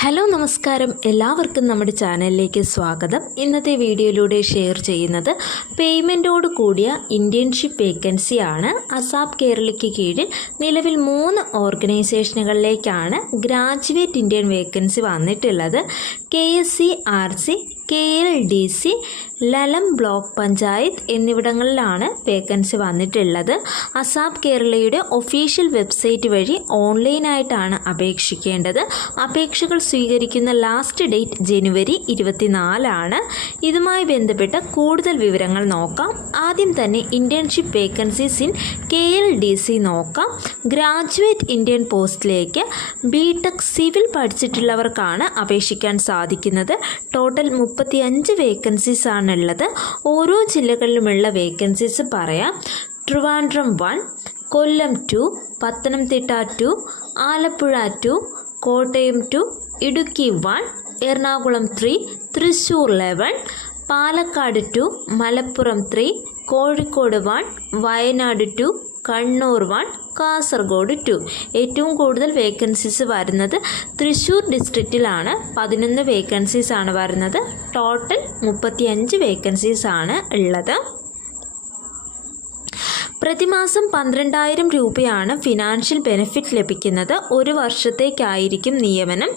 Hello നമസ്കാരം, എല്ലാവർക്കും നമ്മുടെ ചാനലിലേക്ക് സ്വാഗതം. ഇന്നത്തെ വീഡിയോയിലൂടെ ഷെയർ ചെയ്യുന്നത് പേയ്മെൻറ്റോട് കൂടിയ ഇൻറ്റേൺഷിപ്പ് വേക്കൻസിയാണ്. അസാപ് കേരളയ്ക്ക് കീഴിൽ നിലവിൽ 3 ഓർഗനൈസേഷനുകളിലേക്കാണ് ഗ്രാജുവേറ്റ് ഇൻറ്റേൺ വേക്കൻസി വന്നിട്ടുള്ളത്. KSCRC, KLDC, ലലം ബ്ലോക്ക് പഞ്ചായത്ത് എന്നിവിടങ്ങളിലാണ് വേക്കൻസി വന്നിട്ടുള്ളത്. അസാപ് കേരളയുടെ ഒഫീഷ്യൽ വെബ്സൈറ്റ് വഴി ഓൺലൈനായിട്ടാണ് അപേക്ഷിക്കേണ്ടത്. അപേക്ഷകൾ സ്വീകരിക്കുന്ന ലാസ്റ്റ് ഡേറ്റ് ജനുവരി 24 ഇതുമായി ബന്ധപ്പെട്ട കൂടുതൽ വിവരങ്ങൾ നോക്കാം. ആദ്യം തന്നെ ഇൻറ്റേൺഷിപ്പ് വേക്കൻസീസ് ഇൻ KLDC നോക്കാം. ഗ്രാജുവേറ്റ് ഇൻറ്റേൺ പോസ്റ്റിലേക്ക് BTech സിവിൽ പഠിച്ചിട്ടുള്ളവർക്കാണ് അപേക്ഷിക്കാൻ സാധിക്കുന്നത്. ടോട്ടൽ 35 വേക്കൻസീസ് ആണുള്ളത്. ഓരോ ജില്ലകളിലുമുള്ള വേക്കൻസീസ് പറയാം. ട്രിവാൻഡ്രം 1, കൊല്ലം 2, പത്തനംതിട്ട 2, ആലപ്പുഴ 2, കോട്ടയം 2, ഇടുക്കി 1, എറണാകുളം 3, തൃശ്ശൂർ 11, പാലക്കാട് 2, മലപ്പുറം 3, കോഴിക്കോട് 1, വയനാട് 2, കണ്ണൂർ 1, കാസർഗോഡ് 2. ഏറ്റവും കൂടുതൽ വേക്കൻസീസ് വരുന്നത് തൃശ്ശൂർ ഡിസ്ട്രിക്റ്റിലാണ്. 11 വേക്കൻസീസ് ആണ് വരുന്നത്. ടോട്ടൽ 35 വേക്കൻസീസ് ആണ് ഉള്ളത്. പ്രതിമാസം 12,000 രൂപയാണ് ഫിനാൻഷ്യൽ ബെനിഫിറ്റ് ലഭിക്കുന്നത്. 1 വർഷത്തേക്കായിരിക്കും നിയമനം.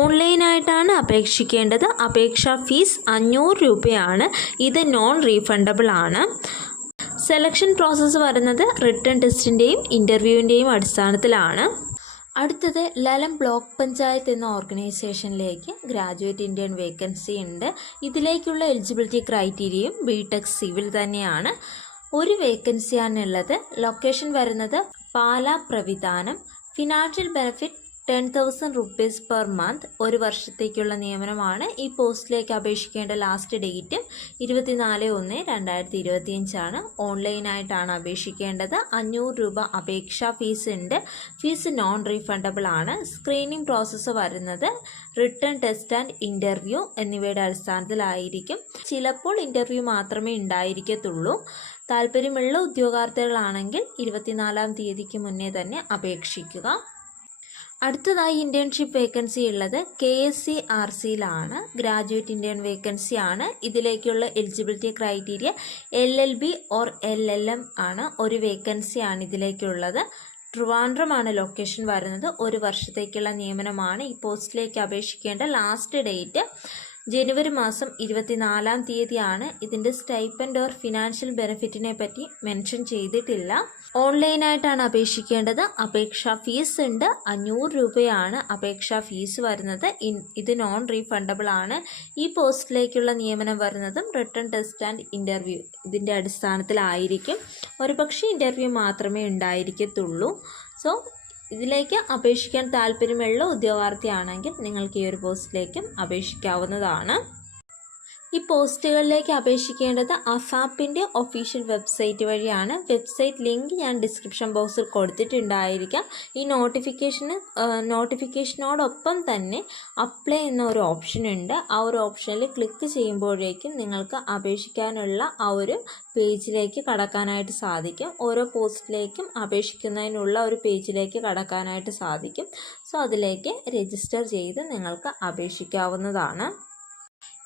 ഓൺലൈനായിട്ടാണ് അപേക്ഷിക്കേണ്ടത്. അപേക്ഷാ ഫീസ് 500 രൂപയാണ്. ഇത് നോൺ റീഫണ്ടബിൾ ആണ്. സെലക്ഷൻ പ്രോസസ്സ് വരുന്നത് റിട്ടൺ ടെസ്റ്റിൻ്റെയും ഇൻ്റർവ്യൂവിൻ്റെയും അടിസ്ഥാനത്തിലാണ്. അടുത്തത് ലലം ബ്ലോക്ക് പഞ്ചായത്ത് എന്ന ഓർഗനൈസേഷനിലേക്ക് ഗ്രാജുവേറ്റ് ഇൻറ്റേൺ വേക്കൻസി ഉണ്ട്. ഇതിലേക്കുള്ള എലിജിബിലിറ്റി ക്രൈറ്റീരിയയും BTech സിവിൽ തന്നെയാണ്. 1 വേക്കൻസിയാണുള്ളത്. ലൊക്കേഷൻ വരുന്നത് പാലാ പ്രവിധാനം. Financial benefit 10,000 rupees per month. 1 വർഷത്തേക്കുള്ള നിയമനമാണ്. ഈ പോസ്റ്റിലേക്ക് അപേക്ഷിക്കേണ്ട ലാസ്റ്റ് ഡേറ്റ് 24/1/2025 ഓൺലൈനായിട്ടാണ് അപേക്ഷിക്കേണ്ടത്. 500 രൂപ അപേക്ഷാ ഫീസ് ഉണ്ട്. ഫീസ് നോൺ റീഫണ്ടബിൾ ആണ്. സ്ക്രീനിങ് പ്രോസസ്സ് വരുന്നത് റിട്ടൺ ടെസ്റ്റ് ആൻഡ് ഇൻ്റർവ്യൂ എന്നിവയുടെ അടിസ്ഥാനത്തിലായിരിക്കും. ചിലപ്പോൾ ഇൻ്റർവ്യൂ മാത്രമേ ഉണ്ടായിരിക്കത്തുള്ളൂ. താല്പര്യമുള്ള ഉദ്യോഗാർത്ഥികളാണെങ്കിൽ 24-ാം തീയതിക്ക് മുന്നേ തന്നെ അപേക്ഷിക്കുക. അടുത്തതായി ഇൻറ്റേൺഷിപ്പ് വേക്കൻസി ഉള്ളത് KSCRCയിലാണ്. ഗ്രാജുവേറ്റ് ഇൻറ്റേൺ വേക്കൻസി ആണ്. ഇതിലേക്കുള്ള eligibility criteria LLB or LLM ആണ്. 1 വേക്കൻസിയാണ് ഇതിലേക്കുള്ളത്. ട്രിവാൻഡ്രമാണ് ലൊക്കേഷൻ വരുന്നത്. 1 വർഷത്തേക്കുള്ള നിയമനമാണ്. ഈ പോസ്റ്റിലേക്ക് അപേക്ഷിക്കേണ്ട ലാസ്റ്റ് ഡേറ്റ് ജനുവരി മാസം 24-ാം തീയതിയാണ്. ഇതിൻ്റെ സ്റ്റൈപ്പൻഡ് ഓർ ഫിനാൻഷ്യൽ ബെനിഫിറ്റിനെ പറ്റി മെൻഷൻ ചെയ്തിട്ടില്ല. ഓൺലൈനായിട്ടാണ് അപേക്ഷിക്കേണ്ടത്. അപേക്ഷാ ഫീസ് ഉണ്ട്. 500 രൂപയാണ് അപേക്ഷാ ഫീസ് വരുന്നത്. ഇത് നോൺ റീഫണ്ടബിൾ ആണ്. ഈ പോസ്റ്റിലേക്കുള്ള നിയമനം വരുന്നതും റിട്ടൺ ടെസ്റ്റ് ആൻഡ് ഇൻ്റർവ്യൂ ഇതിൻ്റെ അടിസ്ഥാനത്തിലായിരിക്കും. ഒരുപക്ഷെ ഇൻ്റർവ്യൂ മാത്രമേ ഉണ്ടായിരിക്കത്തുള്ളൂ. സോ ഇതിലേക്ക് അപേക്ഷിക്കാൻ താല്പര്യമുള്ള ഉദ്യോഗാർത്ഥിയാണെങ്കിൽ നിങ്ങൾക്ക് ഈ ഒരു പോസ്റ്റിലേക്കും അപേക്ഷിക്കാവുന്നതാണ്. ഈ പോസ്റ്റുകളിലേക്ക് അപേക്ഷിക്കേണ്ടത് അസാപ്പിൻ്റെ ഒഫീഷ്യൽ വെബ്സൈറ്റ് വഴിയാണ്. വെബ്സൈറ്റ് ലിങ്ക് ഞാൻ ഡിസ്ക്രിപ്ഷൻ ബോക്സിൽ കൊടുത്തിട്ടുണ്ടായിരിക്കാം. ഈ നോട്ടിഫിക്കേഷനോടൊപ്പം തന്നെ അപ്ലൈ എന്ന ഒരു ഓപ്ഷൻ ഉണ്ട്. ആ ഒരു ഓപ്ഷനിൽ ക്ലിക്ക് ചെയ്യുമ്പോഴേക്കും നിങ്ങൾക്ക് അപേക്ഷിക്കാനുള്ള ആ ഒരു പേജിലേക്ക് കടക്കാനായിട്ട് സാധിക്കും. ഓരോ പോസ്റ്റിലേക്കും അപേക്ഷിക്കുന്നതിനുള്ള ഒരു പേജിലേക്ക് കടക്കാനായിട്ട് സാധിക്കും. സോ അതിലേക്ക് രജിസ്റ്റർ ചെയ്ത് നിങ്ങൾക്ക് അപേക്ഷിക്കാവുന്നതാണ്.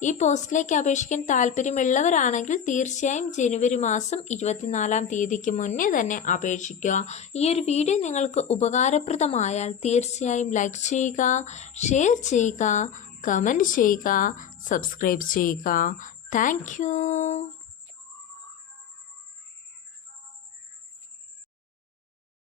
ഈ പോസ്റ്റിലേക്ക് അപേക്ഷിക്കാൻ താല്പര്യമുള്ളവരാണെങ്കിൽ തീർച്ചയായും ജനുവരി മാസം 24-ാം തീയതിക്ക് മുന്നേ തന്നെ അപേക്ഷിക്കുക. ഈ ഒരു വീഡിയോ നിങ്ങൾക്ക് ഉപകാരപ്രദമായാൽ തീർച്ചയായും ലൈക്ക് ചെയ്യുക, ഷെയർ ചെയ്യുക, കമൻറ്റ് ചെയ്യുക, സബ്സ്ക്രൈബ് ചെയ്യുക. Thank you.